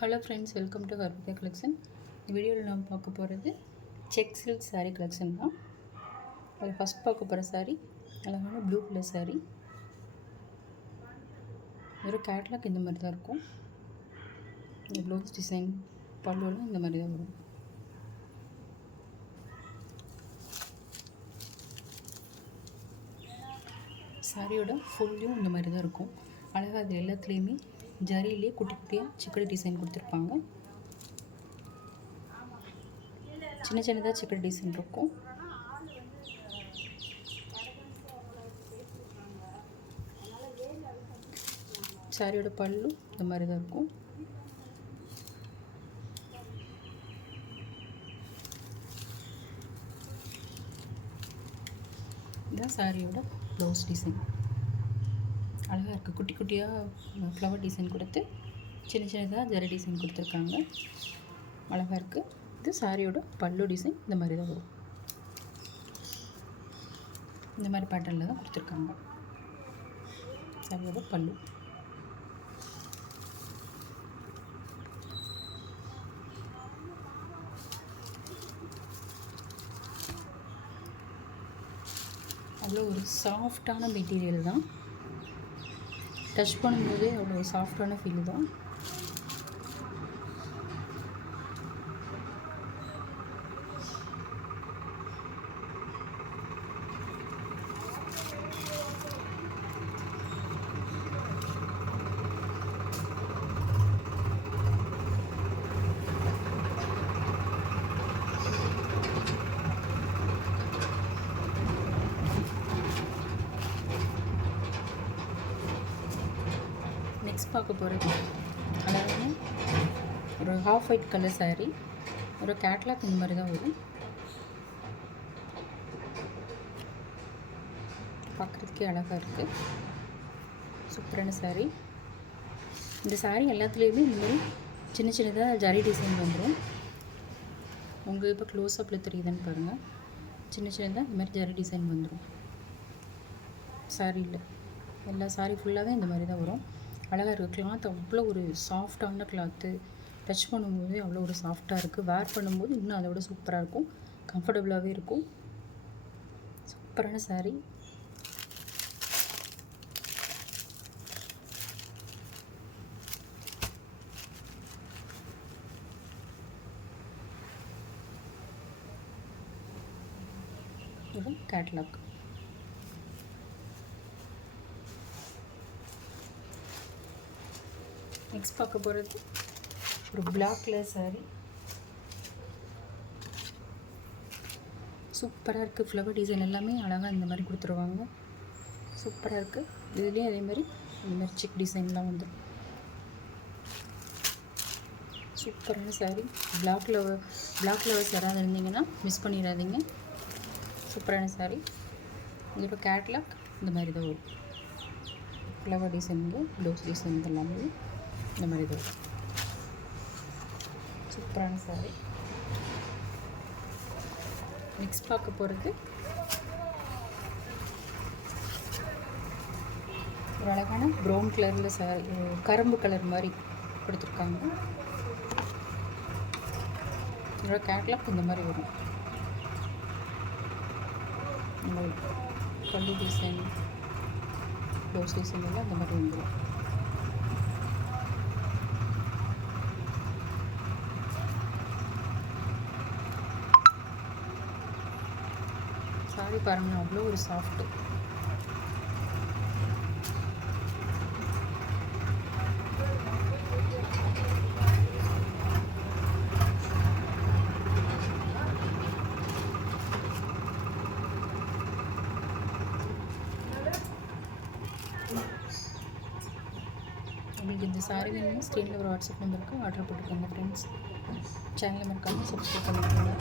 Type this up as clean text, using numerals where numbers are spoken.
Hello friends, welcome to ஹர்பிகா collection. இந்த வீடியோவில் நம்ம பார்க்க போகிறது செக் சில்க் சாரீ கலெக்ஷன் தான். அது ஃபஸ்ட் பார்க்க போகிற சாரீ அழகான ப்ளூ கலர் சாரீ. ஒரு கேட்லாக் இந்த மாதிரி தான் இருக்கும். இந்த ப்ளவுஸ் டிசைன் பல்லுவெல்லாம் இந்த மாதிரி தான் வரும். சாரியோட ஃபுல்லையும் இந்த மாதிரி தான் இருக்கும். அழகாக அது எல்லாத்துலேயுமே ஜரியிலே குட்டி குட்டியாக சிக்கடி டிசைன் கொடுத்துருப்பாங்க. சின்ன சின்னதாக சிக்கடி டிசைன் இருக்கும். சாரியோட பல்லு இந்த மாதிரி தான் இருக்கும். இதுதான் சாரியோட ப்ளவுஸ் டிசைன். அழகாக இருக்குது. குட்டி குட்டியாக ஃப்ளவர் டிசைன் கொடுத்து சின்ன சின்னதாக ஜரி டிசைன் கொடுத்துருக்காங்க. அழகாக இருக்குது. இது சாரியோட பல்லு டிசைன் இந்த மாதிரி தான் வரும். இந்த மாதிரி பேட்டர்னில் தான் கொடுத்துருக்காங்க சாரியோட பல்லு. அவ்வளோ ஒரு சாஃப்டான மெட்டீரியல் தான். டச் பண்ணும்போதே அவ்வளோ சாஃப்டான ஃபீல் தான். நெக்ஸ்ட் பார்க்க போகிறது அழகான ஒரு ஹாஃப் ஒயிட் கலர் சாரீ. ஒரு கேட்லாக் இந்த மாதிரி தான் வரும். பார்க்குறதுக்கே அழகாக இருக்குது. சூப்பரான சாரீ. இந்த சாரீ எல்லாத்துலேயுமே இந்த மாதிரி சின்ன சின்னதாக ஜரி டிசைன் வந்துடும். உங்களுக்கு இப்போ க்ளோஸ்அப்பில் தெரியுதுன்னு பாருங்கள். சின்ன சின்னதாக இந்த மாதிரி ஜரி டிசைன் வந்துடும் சாரியில். எல்லா சாரீ ஃபுல்லாகவே இந்த மாதிரி தான் வரும். அழகாக இருக்குது. கிளாத் அவ்வளோ ஒரு சாஃப்டான கிளாத்து. டச் பண்ணும்போது அவ்வளோ ஒரு சாஃப்டாக இருக்குது. வேர் பண்ணும்போது இன்னும் அதை விட சூப்பராக இருக்கும். கம்ஃபர்டபுளாகவே இருக்கும். சூப்பரான சாரீ. இது கேட்லாக். நெக்ஸ்ட் பார்க்க போகிறது ஒரு பிளாக் கலர் சாரீ. சூப்பராக இருக்குது. ஃப்ளவர் டிசைன் எல்லாமே அழகாக இந்த மாதிரி கொடுத்துருவாங்க. சூப்பராக இருக்குது. இதுலேயும் அதே மாதிரி இந்த மாதிரி செக் டிசைன்லாம் வந்துடும். சூப்பரான சாரீ. பிளாக் லவர்ஸ் யாராவது இருந்தீங்கன்னா மிஸ் பண்ணிடாதீங்க. சூப்பரான சாரீ. இதோட கேட்லாக் இந்த மாதிரி தான் வரும். ஃப்ளவர் டிசைனுங்க, ப்ளவுஸ் டிசைன் எல்லாமே இந்த மாதிரி தான் வரும். சூப்பரான சாரீ. நெக்ஸ்ட் பார்க்க போகிறது ஒரு அழகான ப்ரௌன் கலரில் சாரீ, கரும்பு கலர் மாதிரி கொடுத்துருக்காங்க. இதோட கேட்லாக் இந்த மாதிரி வரும். பல்லு டிசைன், ப்ளவுஸ் டிசைன் எல்லாம் இந்த மாதிரி வந்துடும். சாரி பாருங்கள், அவ்வளோ ஒரு சாஃப்ட்டு. உங்களுக்கு இந்த சாரி வேணும்னா ஸ்க்ரீனில் ஒரு வாட்ஸ்அப் நம்பருக்கு ஆர்டர் போட்டுக்கோங்க ஃப்ரெண்ட்ஸ். சேனலை மறக்காமல் சப்ஸ்கிரைப் பண்ணிக்கோங்க.